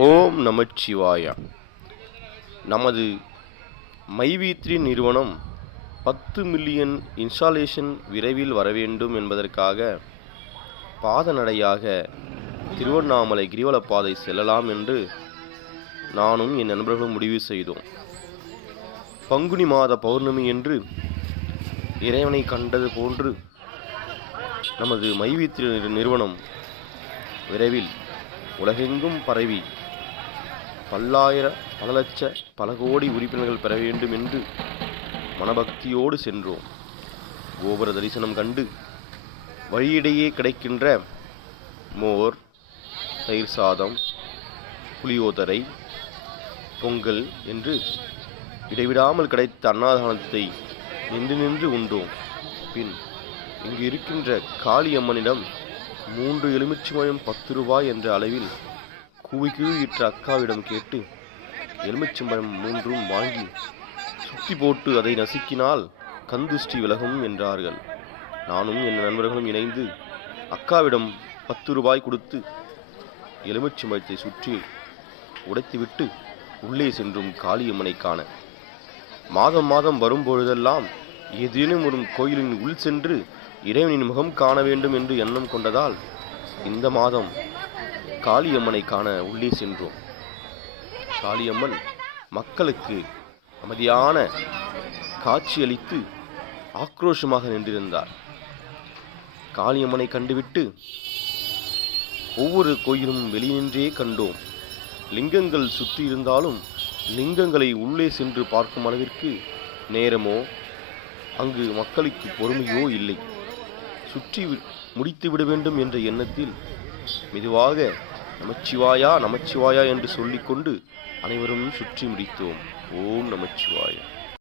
ஓம் நமச்சிவாயா. நமது மைவீத்ரி நிறுவனம் பத்து மில்லியன் இன்ஸ்டாலேஷன் விரைவில் வரவேண்டும் என்பதற்காக பாதநடையாக திருவண்ணாமலை கிரிவலப்பாதை செல்லலாம் என்று நானும் என் நண்பர்களும் முடிவு செய்தோம். பங்குனி மாத பௌர்ணமி என்று இறைவனை கண்டது போன்று நமது மைவி3 நிறுவனம் விரைவில் உலகெங்கும் பரவி பல்லாயிர பல லட்ச பல கோடி உறுப்பினர்கள் பெற வேண்டும் என்று மனபக்தியோடு சென்றோம். கோபுர தரிசனம் கண்டு வழியிடையே கிடைக்கின்ற மோர் தயிர் சாதம் புளியோதரை பொங்கல் என்று இடைவிடாமல் கிடைத்த அன்னதானத்தை நின்று நின்று உண்டோம். பின் இங்கு இருக்கின்ற காளியம்மனிடம் மூன்று எலுமிச்சம்பழம் பத்து ரூபாய் என்ற அளவில் கூவி கூவியிட்ட அக்காவிடம் கேட்டு எலுமிச்சம்பழம் மூன்றும் வாங்கி சுத்தி போட்டு அதை நசுக்கினால் கந்துஷ்டி விலகும் என்றார்கள். நானும் என் நண்பர்களும் இணைந்து அக்காவிடம் பத்து ரூபாய் கொடுத்து எலுமிச்சம்பழத்தை சுற்றி உடைத்துவிட்டு உள்ளே சென்றும் காளியம்மனை காண. மாதம் மாதம் வரும்பொழுதெல்லாம் ஏதேனும் ஒரு கோயிலின் உள் சென்று இறைவனின் முகம் காண வேண்டும் என்று எண்ணம் கொண்டதால் இந்த மாதம் காளியம்மனை காண உள்ளே சென்றோம். காளியம்மன் மக்களுக்கு அமைதியான காட்சியளித்து ஆக்ரோஷமாக நின்றிருந்தார். காளியம்மனை கண்டுவிட்டு ஒவ்வொரு கோயிலும் வெளியினின்றே கண்டோம். லிங்கங்கள் சுற்றி இருந்தாலும் லிங்கங்களை உள்ளே சென்று பார்க்கும் அளவிற்கு நேரமோ அங்கு மக்களுக்கு பொறுமையோ இல்லை. சுற்றி வி- முடித்து விட வேண்டும் என்ற எண்ணத்தில் மெதுவாக நமச்சிவாயா நமச்சிவாயா என்று சொல்லிக்கொண்டு அனைவரும் சுற்றி முடித்தோம். ஓம் நமச்சிவாயா.